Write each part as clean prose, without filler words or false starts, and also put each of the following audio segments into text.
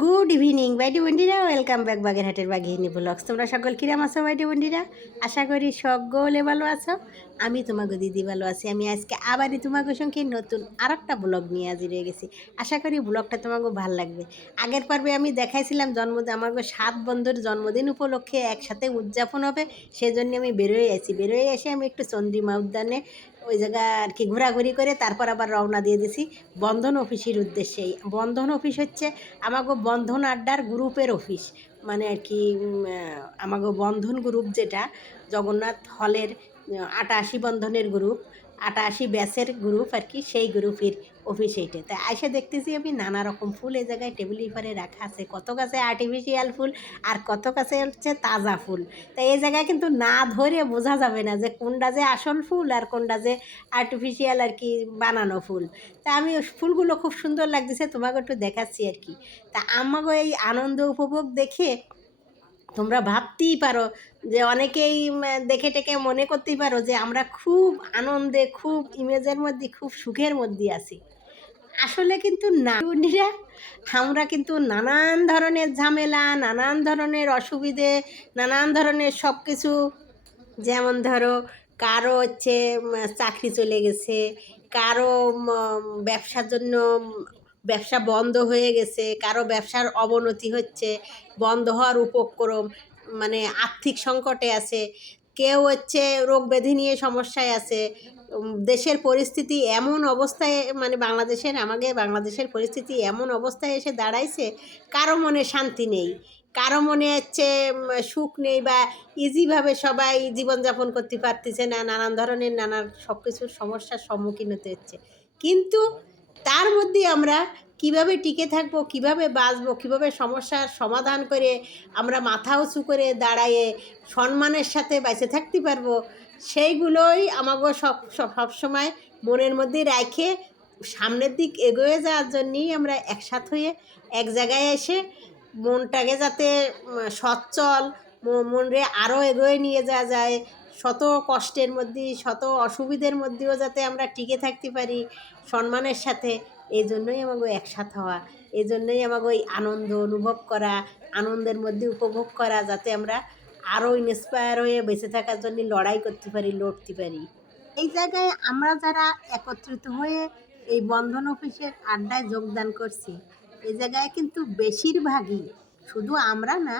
Good evening বাইটি বন্ডিরা, welcome back বাগেরহাটের বাঘিনী blogs. তোমরা সকল কিরাম আছো বাইটি বন্ডিরা? আশা করি সকলে ভালো আছো। আমি তোমাকে দিদি ভালো আছি। আমি আজকে আবারই তোমাকে সঙ্গে নতুন আর একটা ব্লগ নিয়ে হাজির হয়ে গেছি। আশা করি ব্লগটা তোমাকে ভালো লাগবে। আগের পর্বে আমি দেখাইছিলাম জন্মদিন, আমাকে 7 বন্ধুর জন্মদিন উপলক্ষে একসাথে উদযাপন হবে, সেজন্য আমি বেরোয় এসে আমি একটু চন্দ্রিমা উদ্যানে ওই জায়গা আর কি ঘোরাঘুরি করে তারপর আবার রওনা দিয়ে দিছি বন্ধন অফিসের উদ্দেশ্যে। বন্ধন অফিস হচ্ছে আমাগো বন্ধন আড্ডার গ্রুপের অফিস, মানে আর কি আমাগো বন্ধন গ্রুপ, যেটা জগন্নাথ হলের 88 বন্ধনের গ্রুপ, 88 ব্যাচের গ্রুপ আর কি, সেই গ্রুপের অফিস এইটা। তাই আইসে দেখতেছি আমি নানা রকম ফুল এই জায়গায় টেবিলের উপরে রাখা আছে। কত গাছে আর্টিফিশিয়াল ফুল আর কত গাছে হচ্ছে তাজা ফুল। তাই এই জায়গায় কিন্তু না ধরে বোঝা যাবে না যে কোনটা যে আসল ফুল আর কোনটা যে আর্টিফিশিয়াল আর কি বানানো ফুল। তা আমি ফুলগুলো খুব সুন্দর লাগতেছে, তোমাকে একটু দেখাচ্ছি আর কি। তা আমাকে এই আনন্দ উপভোগ দেখে তোমরা ভাবতেই পারো যে অনেকেই দেখে টেকে মনে করতেই পারো যে আমরা খুব আনন্দে, খুব ইমেজের মধ্যে, খুব সুখের মধ্যে আছি। আসলে কিন্তু না বন্ধুরা, আমরা কিন্তু নানান ধরনের ঝামেলা, নানান ধরনের অসুবিধে, নানান ধরনের সব কিছু, যেমন ধরো কারো হচ্ছে চাকরি চলে গেছে, কারো ব্যবসার জন্য ব্যবসা বন্ধ হয়ে গেছে, কারো ব্যবসার অবনতি হচ্ছে, বন্ধ হওয়ার উপক্রম, মানে আর্থিক সংকটে আছে, কেউ হচ্ছে রোগ ব্যাধি নিয়ে সমস্যায় আছে। দেশের পরিস্থিতি এমন অবস্থায়, মানে বাংলাদেশের পরিস্থিতি এমন অবস্থায় এসে দাঁড়াইছে, কারো মনে শান্তি নেই, কারো মনে হচ্ছে সুখ নেই, বা ইজিভাবে সবাই জীবনযাপন করতে পারতেছে না, নানান ধরনের নানান সব কিছুর সমস্যার সম্মুখীন হতে হচ্ছে। কিন্তু তার মধ্যে আমরা কিভাবে টিকে থাকবো, কিভাবে বাঁচবো, কিভাবে সমস্যার সমাধান করে আমরা মাথা উঁচু করে দাঁড়ায়ে সম্মানের সাথে বেঁচে থাকতে পারবো, সেইগুলোই আমাকে সবসময় মনের মধ্যে রাখে সামনের দিক এগিয়ে যাওয়ার জন্যই আমরা একসাথ হয়ে এক জায়গায় এসে মনটাকে যাতে সচ্ছল, মনরে আরও এগিয়ে নিয়ে যাওয়া যায়, শত কষ্টের মধ্যে, শত অসুবিধার মধ্যেও যাতে আমরা টিকে থাকতে পারি সম্মানের সাথে। এই জন্যই আমাকে একসাথ হওয়া, এই জন্যই আমাকে ওই আনন্দ অনুভব করা, আনন্দের মধ্যে উপভোগ করা, যাতে আমরা আরও ইন্সপায়ার হয়ে বেঁচে থাকার জন্য লড়াই করতে পারি, লড়তে পারি। এই জায়গায় আমরা যারা একত্রিত হয়ে এই বন্ধন অফিসের আড্ডায় যোগদান করছি, এই জায়গায় কিন্তু বেশিরভাগই, শুধু আমরা না,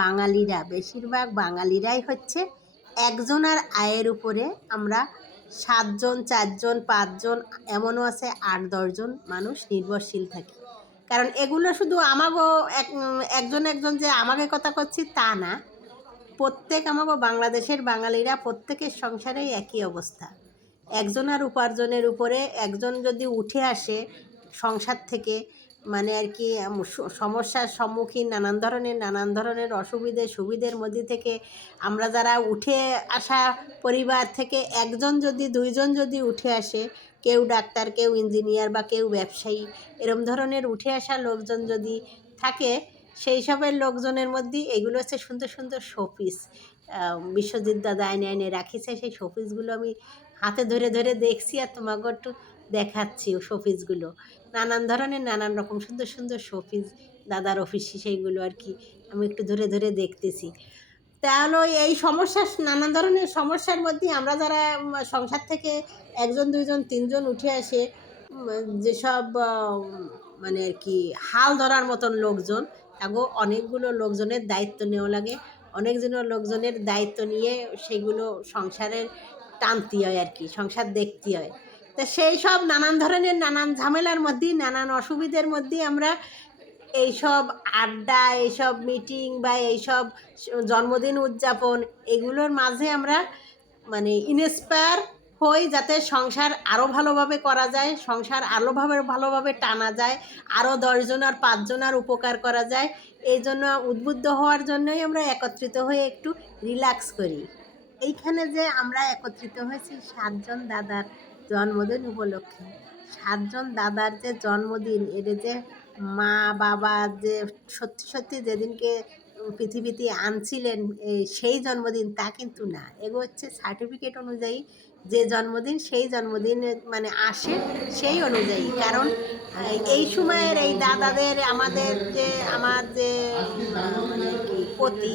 বাঙালিরা, বেশিরভাগ বাঙালিরাই হচ্ছে একজনের আয়ের উপরে আমরা 7 জন, 4 জন, 5 জন, এমনও আছে 8-10 জন মানুষ নির্ভরশীল থাকি। কারণ এগুলো শুধু আমাগো একজন একজন যে আমাকে কথা করছি তা না, প্রত্যেক আমাগো বাংলাদেশের বাঙালিরা প্রত্যেকের সংসারেই একই অবস্থা। একজনের উপার্জনের উপরে একজন যদি উঠে আসে সংসার থেকে, মানে আর কি সমস্যার সম্মুখীন, নানান ধরনের অসুবিধে সুবিধের মধ্যে থেকে আমরা যারা উঠে আসা পরিবার থেকে একজন যদি, 2 জন যদি উঠে আসে, কেউ ডাক্তার, কেউ ইঞ্জিনিয়ার, বা কেউ ব্যবসায়ী, এরম ধরনের উঠে আসা লোকজন যদি থাকে, সেই সবের লোকজনের মধ্যে এগুলো হচ্ছে সুন্দর সুন্দর শোপিস বিশ্বজিৎ দাদা আইনে আইনে রাখিছে। সেই শোপিসগুলো আমি হাতে ধরে ধরে দেখছি আর তোমাকে একটু দেখাচ্ছি ও শোপিসগুলো। নানান ধরনের নানান রকম সুন্দর সুন্দর শোপিস দাদার অফিসে, সেইগুলো আর কি আমি একটু ধরে ধরে দেখতেছি। তাহলে এই সমস্যা, নানান ধরনের সমস্যার মধ্যে আমরা যারা সংসার থেকে 1 জন, 2 জন, 3 জন উঠে আসে, যেসব মানে আর কি হাল ধরার মতন লোকজন, তাগো অনেকগুলো লোকজনের দায়িত্ব নেওয়া লাগে, অনেকজনের লোকজনের দায়িত্ব নিয়ে সেগুলো সংসারের টানতে হয় আর কি, সংসার দেখতে হয়। তা সেই সব নানান ধরনের নানান ঝামেলার মধ্যে, নানান অসুবিধার মধ্যে আমরা এইসব আড্ডা, এইসব মিটিং, বা এইসব জন্মদিন উদযাপন, এগুলোর মাঝে আমরা মানে ইন্সপায়ার হই, যাতে সংসার আরও ভালোভাবে করা যায়, সংসার আরও ভালোভাবে টানা যায়, আরও 10 জন আর 5 জনের উপকার করা যায়। এই জন্য উদ্বুদ্ধ হওয়ার জন্যই আমরা একত্রিত হয়ে একটু রিল্যাক্স করি। এইখানে যে আমরা একত্রিত হয়েছি 7 জন দাদার জন্মদিন উপলক্ষে, 7 জন দাদার যে জন্মদিন, এটা যে মা বাবা যে সত্যি সত্যি যেদিনকে পৃথিবীতে আনছিলেন সেই জন্মদিন, তা কিন্তু না। এগো হচ্ছে সার্টিফিকেট অনুযায়ী যে জন্মদিন সেই জন্মদিনে মানে আসে সেই অনুযায়ী। কারণ এই সময়ের এই দাদাদের আমার যে মানে কি পতি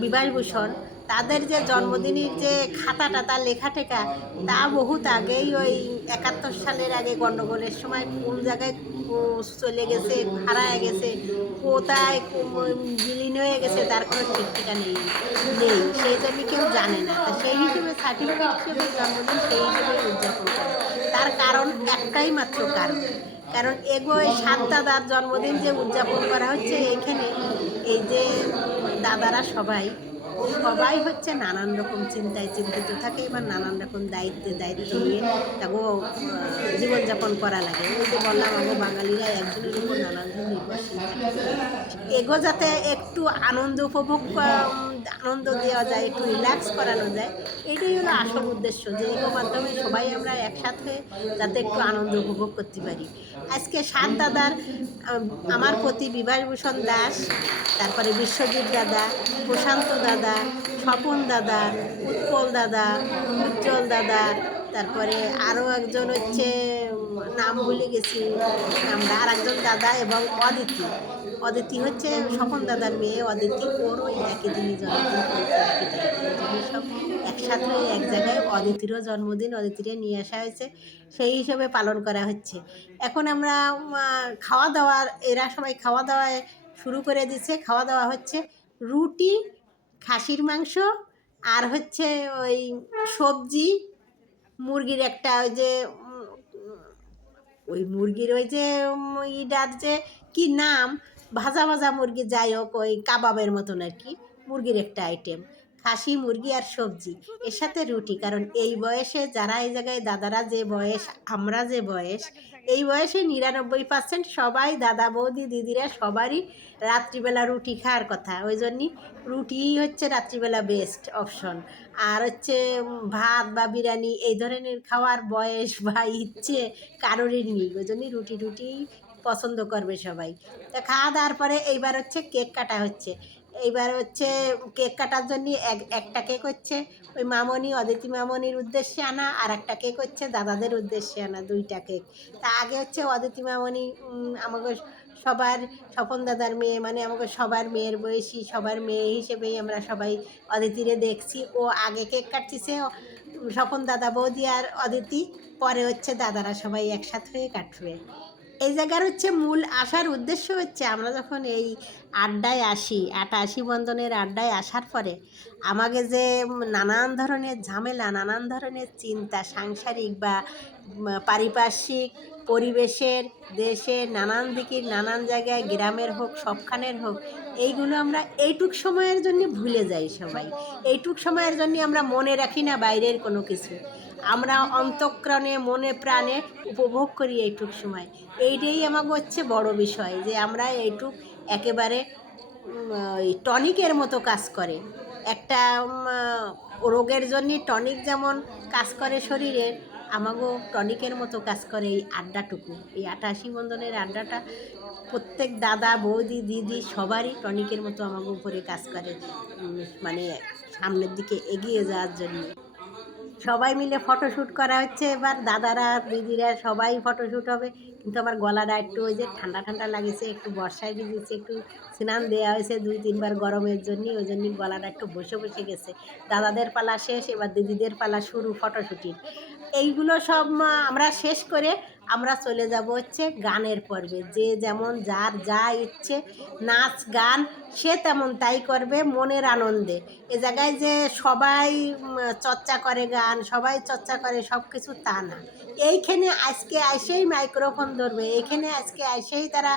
বিবাহভূষণ, তাদের যে জন্মদিনের যে খাতা টাতা লেখা টেখা, তা বহুত আগেই ওই ৭১ সালের আগে গণ্ডগোলের সময় কোন জায়গায় চলে গেছে, হারায় গেছে, কোথায় বিলীন হয়ে গেছে, তার কোনো ঠিক ঠিকা নেই, সেই জন্য কেউ জানে না। তা সেই হিসেবে সার্টিফিকেট হিসেবে জন্মদিন সেই হিসেবে উদযাপন করে। তার কারণ একটাই মাত্র কারণ, কারণ এই সাত দাদার জন্মদিন যে উদযাপন করা হচ্ছে এখানে, এই যে দাদারা সবাই সবাই হচ্ছে নানান রকম চিন্তায় চিন্তিত থাকে বা নানান রকম দায়িত্ব নিয়ে তাকে জীবনযাপন করা লাগে। ওই যে বললাম আমার বাঙালিরা একজনের উপর নানানজন নির্ভরশীল থাকে। এগো যাতে একটু আনন্দ দেওয়া যায়, একটু রিল্যাক্স করানো যায়, এটাই হলো আসল উদ্দেশ্য, যে এগো মাধ্যমে সবাই আমরা একসাথে যাতে একটু আনন্দ উপভোগ করতে পারি। আজকে সাত দাদার আমার প্রতি বিভাসভূষণ দাস, তারপরে বিশ্বজিৎ দাদা, প্রশান্ত দাদা, স্বপন দাদা, উৎপল দাদা, উজ্জ্বল দাদা, তারপরে আরও একজন হচ্ছে নাম ভুলে গেছি আমরা, আর একজন দাদা, এবং অদিতি হচ্ছে স্বপন দাদার মেয়ে অদিতি, ওরও একই দিনই জন্মদিন করেছে, একই তারিখে। সব একসাথে এক জায়গায় অদিতিরও জন্মদিন, অদিতিরে নিয়ে আসা হয়েছে, সেই হিসেবে পালন করা হচ্ছে। এখন আমরা খাওয়া দাওয়ার, এরা সবাই খাওয়া দাওয়ায় শুরু করে দিচ্ছে। খাওয়া দাওয়া হচ্ছে রুটি, খাসির মাংস, আর হচ্ছে ওই সবজি, মুরগির একটা ওই যে ওই মুরগির ওই যে ইটার যে কি নাম, ভাজা ভাজা মুরগি, যাই হোক ওই কাবাবের মতন আর কি, মুরগির একটা আইটেম, খাসি মুরগি আর সবজি, এর সাথে রুটি। কারণ এই বয়সে যারা এই জায়গায় দাদারা যে বয়স, আমরা যে বয়স, এই বয়সে ৯৯% সবাই দাদা বৌদি দিদিরা সবারই রাত্রিবেলা রুটি খাওয়ার কথা। ওই জন্যই রুটিই হচ্ছে রাত্রিবেলা বেস্ট অপশন। আর হচ্ছে ভাত বা বিরিয়ানি এই ধরনের খাওয়ার বয়স বা ইচ্ছে কারোরই নেই, ওই জন্যই রুটি পছন্দ করবে সবাই। তা খাওয়া দাওয়ার পরে এইবার হচ্ছে কেক কাটা হচ্ছে। এইবার হচ্ছে কেক কাটার জন্য একটা কেক হচ্ছে ওই মামনি, অদিতি মামনির উদ্দেশ্যে আনা, আর একটা কেক হচ্ছে দাদাদের উদ্দেশ্যে আনা, 2টা কেক। তা আগে হচ্ছে অদিতি মামনি আমাকে সবার, স্বপন দাদার মেয়ে, মানে আমাকে সবার মেয়ের বয়সী, সবার মেয়ে হিসেবেই আমরা সবাই অদিতিরে দেখছি। ও আগে কেক কাটতেছে, স্বপন দাদা বৌদি আর অদিতি, পরে হচ্ছে দাদারা সবাই একসাথে হয়ে কাটবে। এই জায়গার হচ্ছে মূল আসার উদ্দেশ্য হচ্ছে, আমরা যখন এই আড্ডায় আসি, ৮৮ বন্ধনের আড্ডায় আসার পরে আমাকে যে নানান ধরনের ঝামেলা, নানান ধরনের চিন্তা, সাংসারিক বা পারিপার্শ্বিক পরিবেশের, দেশের নানান দিকের, নানান জায়গায়, গ্রামের হোক সবখানের হোক, এইগুলো আমরা এইটুক সময়ের জন্য ভুলে যাই সবাই। এইটুক সময়ের জন্য আমরা মনে রাখি না বাইরের কোনো কিছু, আমরা অন্তঃকরণে মনে প্রাণে উপভোগ করি এইটুক সময়। এইটাই আমাকে হচ্ছে বড় বিষয়, যে আমরা এইটুক একেবারে ওই টনিকের মতো কাজ করে। একটা রোগের জন্য টনিক যেমন কাজ করে শরীরের, আমাকেও টনিকের মতো কাজ করে এই আড্ডাটুকু, এই ৮৮ বন্ধনের আড্ডাটা প্রত্যেক দাদা বৌদি দিদি সবারই টনিকের মতো আমাকে উপরে কাজ করে, মানে সামনের দিকে এগিয়ে যাওয়ার জন্য। সবাই মিলে ফটোশ্যুট করা হচ্ছে, এবার দাদারা দিদিরা সবাই ফটোশ্যুট হবে। কিন্তু আমার গলাটা একটু ওই যে ঠান্ডা লাগেছে, একটু বর্ষায় ভিজেছে, একটু স্নান দেওয়া হয়েছে 2-3 বার গরমের জন্য, ওই জন্যই গলাটা একটু বসে গেছে। দাদাদের পালা শেষ, এবার দিদিদের পালা শুরু ফটোশ্যুটের। এইগুলো সব আমরা শেষ করে আমরা চলে যাব হচ্ছে গানের পর্বে। যে যেমন যার যা ইচ্ছে, নাচ গান সে তেমন তাই করবে মনের আনন্দে। এ জায়গায় যে সবাই চর্চা করে গান, সবাই চর্চা করে সব কিছু, তা না। এইখানে আজকে এসেই মাইক্রোফোন ধরবে, এইখানে আজকে এসেই তারা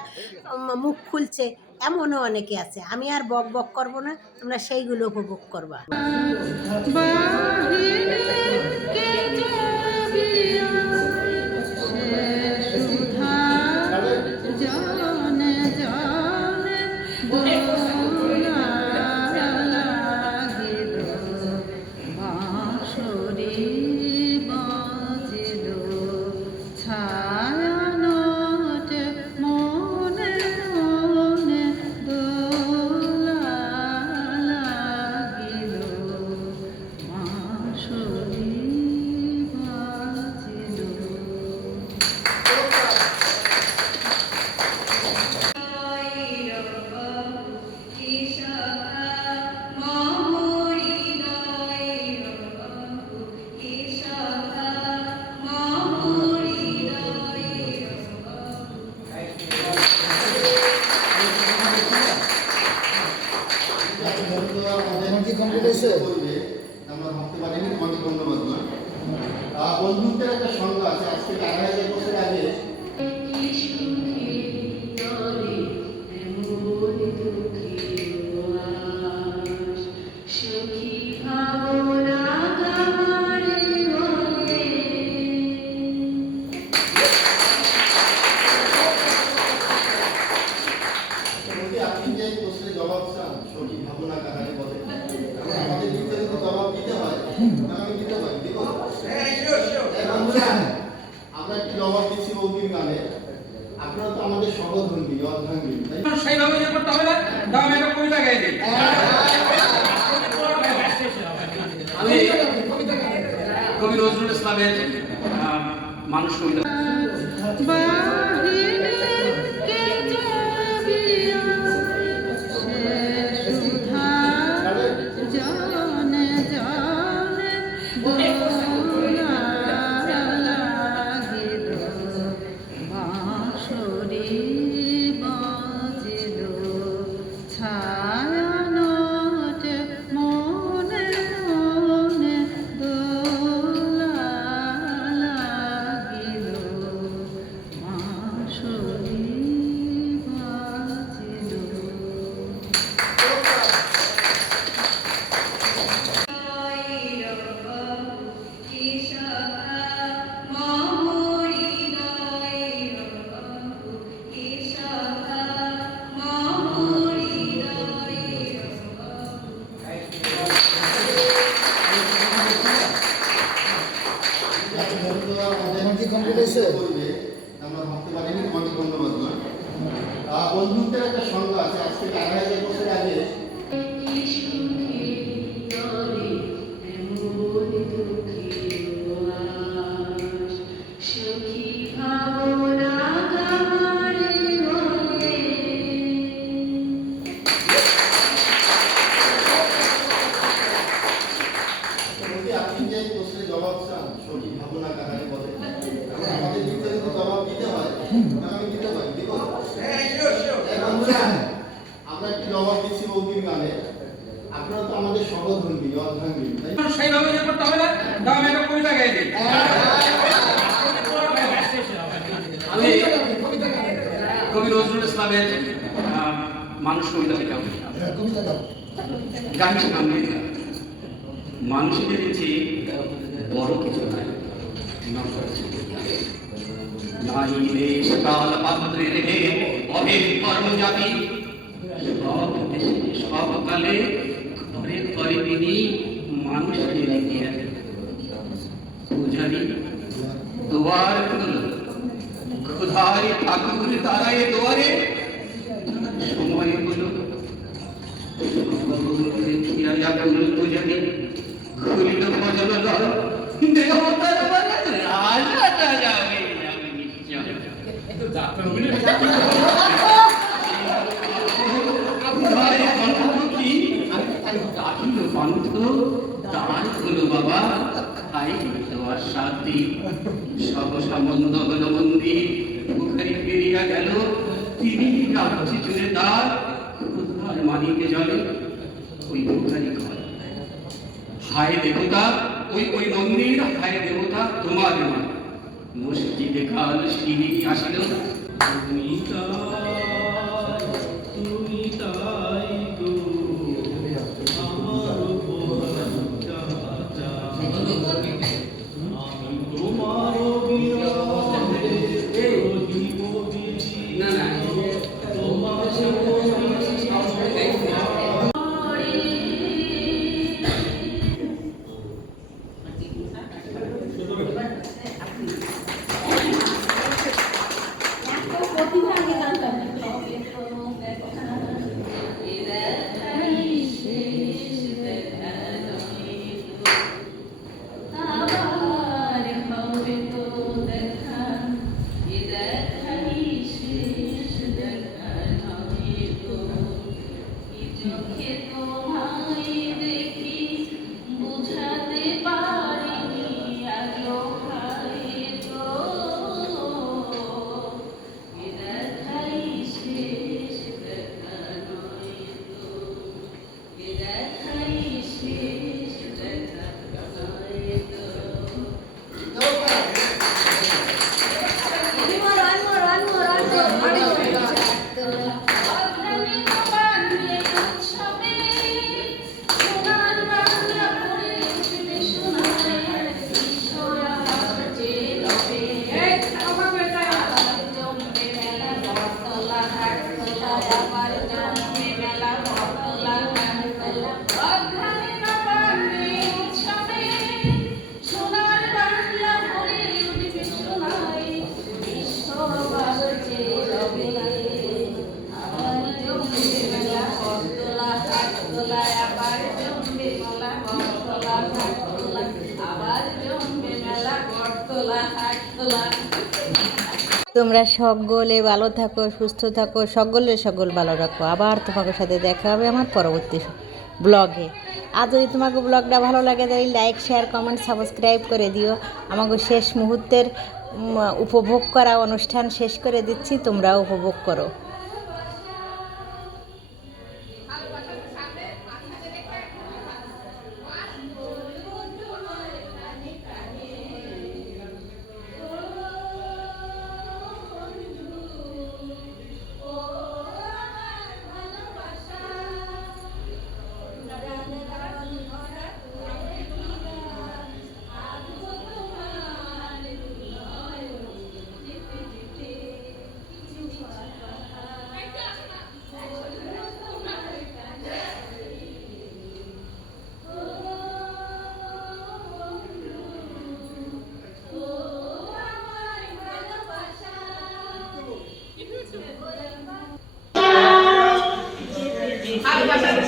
মুখ খুলছে, এমনও অনেকে আছে। আমি আর বক করবো না, তোমরা সেইগুলো উপভোগ করবা। করবে আমরা ভাবতে পারিনি, তোমাকে ধন্যবাদ না। বন্ধুত্বের একটা সংজ্ঞা আছে, আজ থেকে ২,৫০০ বছর আগে আপনি যে প্রশ্নের জবাব চান, সঠিক ভাবনা কাহারে বলে, আমাদের দিক থেকে যদি জবাব দিতে হয় আমি দিতে পারি, দিব। আমরা একটি জবাব দিচ্ছি বৌদির গানে, আপনারা তো আমাদের সহধর্মী অর্ধাঙ্গী, সেইভাবে যে করতে হবে না, দাও আমি একটা কবিতা গাই দিই। আমি কবি নজরুল ইসলামের মানুষ কবিতা করবে আমরা ভাবতে পারিনি, তোমাকে ধন্যবাদ না। বন্ধুত্বের একটা সংজ্ঞা আছে, আজ থেকে ২,৫০০ বছর আগে আপনি যে প্রশ্নের জবাব চান, সঠিক ভাবনা কাহারে বলে, আমাদের দিক থেকে যদি জবাব দিতে হয় আমি দিতে পারি, দিব। আমরা একটি জবাব দিচ্ছি বৌদির গানে, আপনারা তো আমাদের সহধর্মী অর্ধাঙ্গী, সেইভাবে যে করতে হবে না, দাও আমি একটা কবিতা গাই দিই। আমি কবি নজরুল ইসলামের মানুষ কবিতা থেকে গাইছি গান দিয়ে দিলাম। মানুষের চেয়ে বড় কিছু নাই, নাই দেশ কাল পাত্রের হে অভেদ কর্মজাতি, সব দেশে সব কালে ঘরে ঘরে তিনি মানুষের জ্ঞান পূজারি দুয়ার ক্ষুধায় ঠাকুর তারায় দুয়ারে সময় হলো পূজারি খুলিল ভজন দেবতার রাজাটা যাবে বাবা খাই দেওয়ার সাথে সব সম্বন্ধ হলো মন্দির মুখারি ফিরিয়া গেল তিনি রাজ্যে জুড়ে তার ক্ষুধার মানিকে জলে ওই মুখারি ঘর হায় দেবতা ওই মন্দির, হায় দেবতা তোমার মা মসজিদে কাল শিরি আসিল তুমি তাই গো আমার তোমার না না তোমার প্রতিভা আগে গান জন্মে মেলা ভক্তলা অঘ্রাণে নবান্নে উৎসবে সোনার বাংলা ভরে উঠবে সোনায় বিশ্ব বাজছে রবে আবার জমবে মেলা ভক্তলা হাটতলা আবার জমবে মেলা ভক্তলা হাটতলা আবার জমবে মেলা ভক্তলা হাটতলা। তোমরা সকলে ভালো থাকো, সুস্থ থাকো, সকল ভালো রাখো। আবার তোমাদের সাথে দেখা হবে আমার পরবর্তী ব্লগে। আর যদি তোমাকে ব্লগটা ভালো লাগে তাহলে লাইক, শেয়ার, কমেন্ট, সাবস্ক্রাইব করে দিও। আমাকে শেষ মুহূর্তের উপভোগ করা অনুষ্ঠান শেষ করে দিচ্ছি, তোমরাও উপভোগ করো।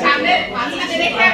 সামনে মাঝখানে রেখে